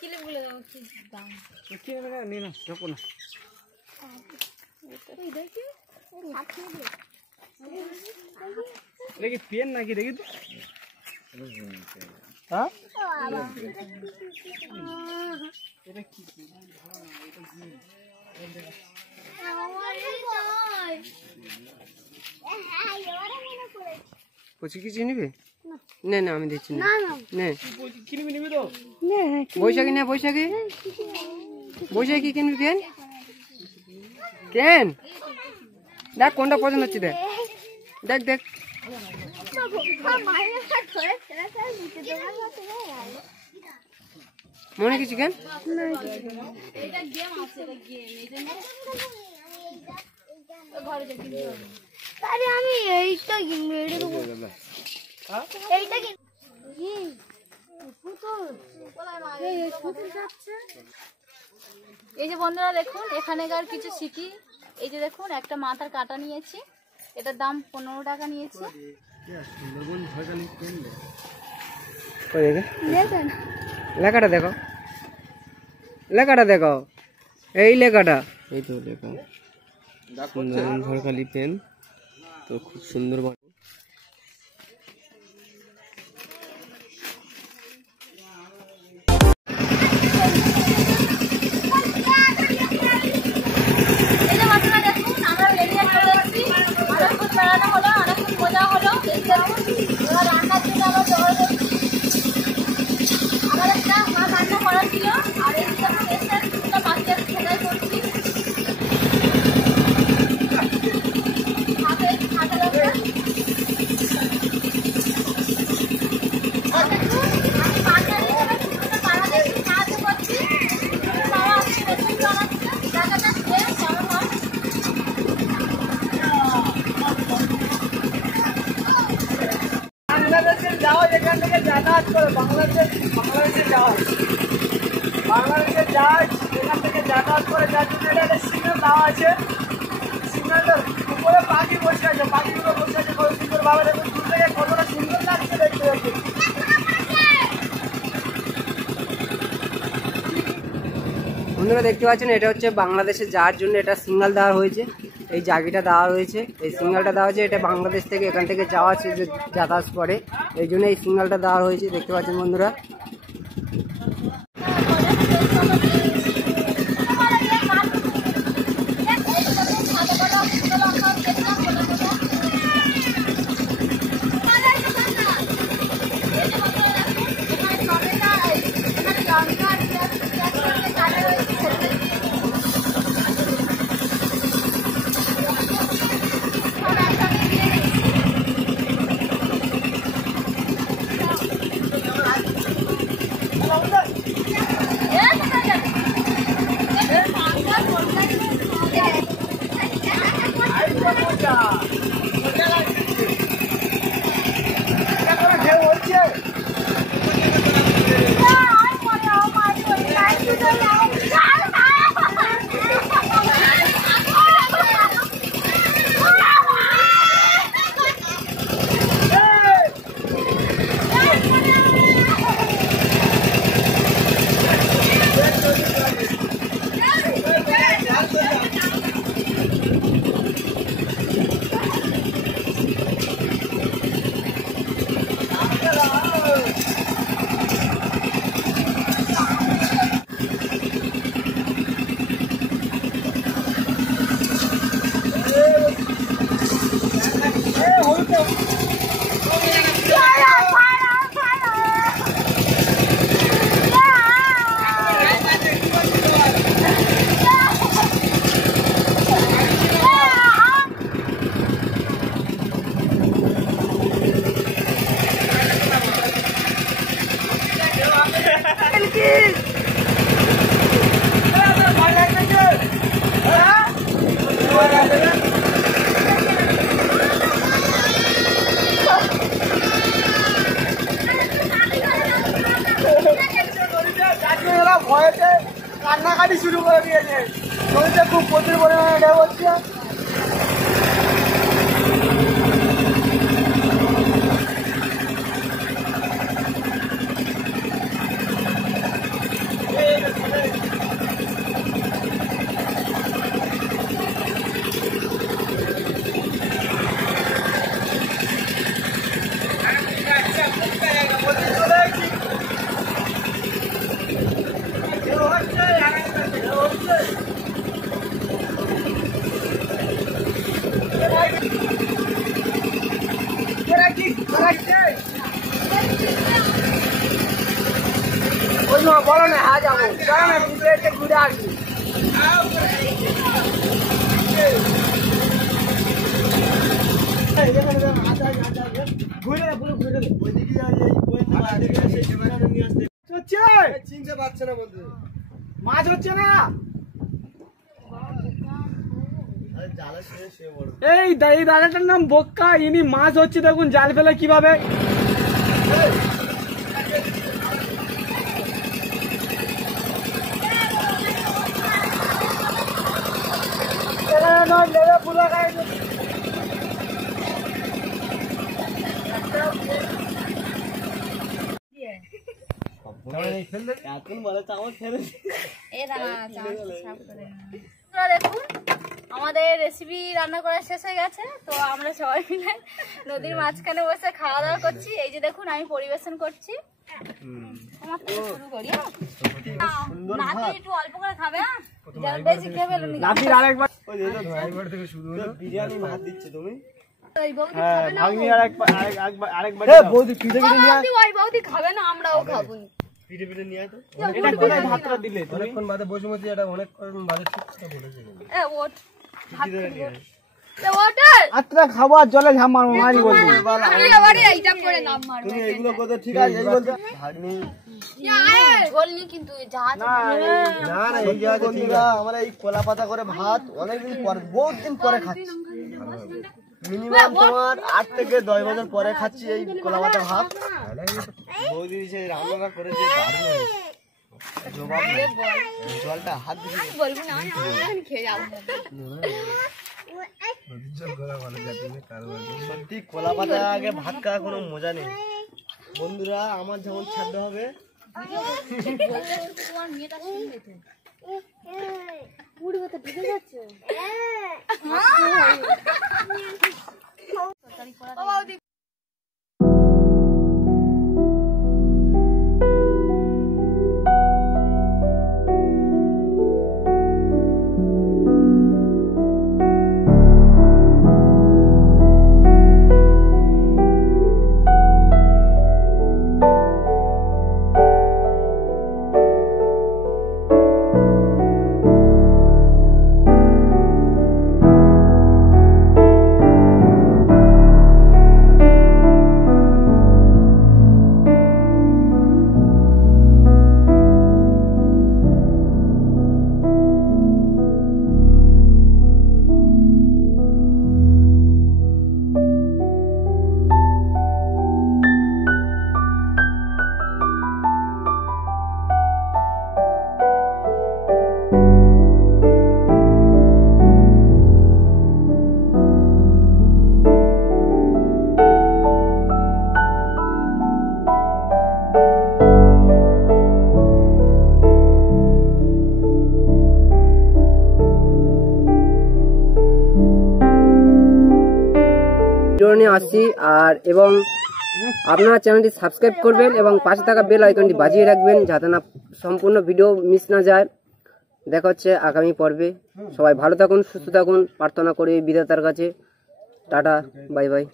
কিলোগুলো দাম কি মানে নে না দেখো না দেখি পেন নাকি দেখি তো হ্যাঁ এটা কি পচি কিছু নিবে না না আমি দিচ্ছি না নে কিনবি নিবি তো বৈশাখী না বৈশাখী বৈশাখী কিনবি কেন কেন দেখ কোনটা পছন্দ হচ্ছে দেখ দেখ দেখ মনে কিছু কেন আমি এইটা কিনবো এইটা এই যে বন্ধুরা দেখুন এখানেকার কিছু স্মৃতি। এই যে দেখুন একটা মাথার কাটা নিয়েছি, এটার দাম 15 টাকা নিয়েছি। লেখাটা দেখো লেখাটা দেখো এই লেখাটা এই তো লেখা সুন্দরবন ঝড়খালি পেন তো খুব সুন্দর বানায়। বাংলাদেশে যায় এখান থেকে যাতায়াত করে যার জন্য এটা সিগন্যাল দেওয়া আছে। সিগন্যালটার উপরে পাখি বসে আছে, পাখিগুলো বসে আছে কত সুন্দর ভাবে দেখুন, দূর থেকে কতটা সুন্দর লাগছে দেখতে পাচ্ছি। বন্ধুরা দেখতে পাচ্ছেন এটা হচ্ছে বাংলাদেশে যাওয়ার জন্য এটা সিগন্যাল দেওয়া হয়েছে, এই জায়গাটা দেওয়া হয়েছে, এই সিগন্যালটা দেওয়া হয়েছে। এটা বাংলাদেশ থেকে এখান থেকে যাওয়া আছে যে যাতায়াত করে, এই জন্য এই সিগন্যালটা দেওয়া হয়েছে দেখতে পাচ্ছেন বন্ধুরা। ভয়েতে কান্নাকাটি শুরু করে দিয়েছে, নদীতে খুব প্রচুর পরিমাণে ঢেউ হচ্ছে। না বলো না, হ্যাঁ যাবো, চলো না ভিতরে একটু ঘুরে আসি। চিনতে পারছে না বলতে, মাছ হচ্ছে না। এই দাদাটার নাম বক্কা, ইনি মাছ হচ্ছে দেখুন জাল ফেলে কিভাবে। দেখুন আমাদের রেসিপি রান্না করা শেষ হয়ে গেছে, তো আমরা সবাই মিলে নদীর মাঝখানে বসে খাওয়া দাওয়া করছি। এই যে দেখুন আমি পরিবেশন করছি। আমার থেকে শুরু করি, নাতি একটু অল্প করে খাবে, যেন বেশি খেয়ে ফেলুন। নাতির আরেকবার বিরিয়ানি ভাত দিচ্ছে তুমি। ওই বৌদি খাবে না, ভাগ্নি আরেকবার বৌদি পিঠে পিঠে নিয়ে বৌদি ওই বৌদি খাবে না, আমরাও খাবো। পিঠে পিঠে নিয়ে আয় তো। এটা কোথায় ভাতটা দিলে তুমি? অনেকক্ষণ বাদে বসুমতি, এটা অনেকক্ষণ বাদে ঠিকঠাক বলেছে। এ ওট ভাত দিয়ে খাবি, নিয়ে ওট। এ ওটার আত্রা খাবার জলে ঝাম মারি বলবি। আমি এবারে এইটা করে নাম মারবো। তুমি এগুলো করতে ঠিক আছে, এই বলতে ভাগ্নি বলনি কিন্তু জাহাজ না না এই যে আছে ঠিক আছে। আমরা এই কলা পাতা করে ভাত অনেকদিন পরে, বহুত দিন পরে খাচ্ছি। মিনিমাম তোমার 8 থেকে 10 বছর পরে খাচ্ছি এই কলা পাতা ভাত। বৌদি সে রান্নাটা করেছে দারুণ হয়েছে। জবাব নেই। জলটা হাত দিয়ে বলবো না, আমি এখন খেয়ে যাবো। সত্যি কলা পাতা আগে ভাত খাওয়া কোনো মজা নেই বন্ধুরা। আমার যেমন ছাড়তে হবে তোমার মেয়েটা শুনবে তো, পুরো কথা ঢুকে যাচ্ছে। নিয়ে আসছি আর এবং আপনারা চ্যানেলটি সাবস্ক্রাইব করবেন এবং পাশে থাকা বেল আইকনটি বাজিয়ে রাখবেন যাতে না সম্পূর্ণ ভিডিও মিস না যায়। দেখা হচ্ছে আগামী পর্বে। সবাই ভালো থাকুন, সুস্থ থাকুন প্রার্থনা করি বিধাতার কাছে। Tata, bye bye.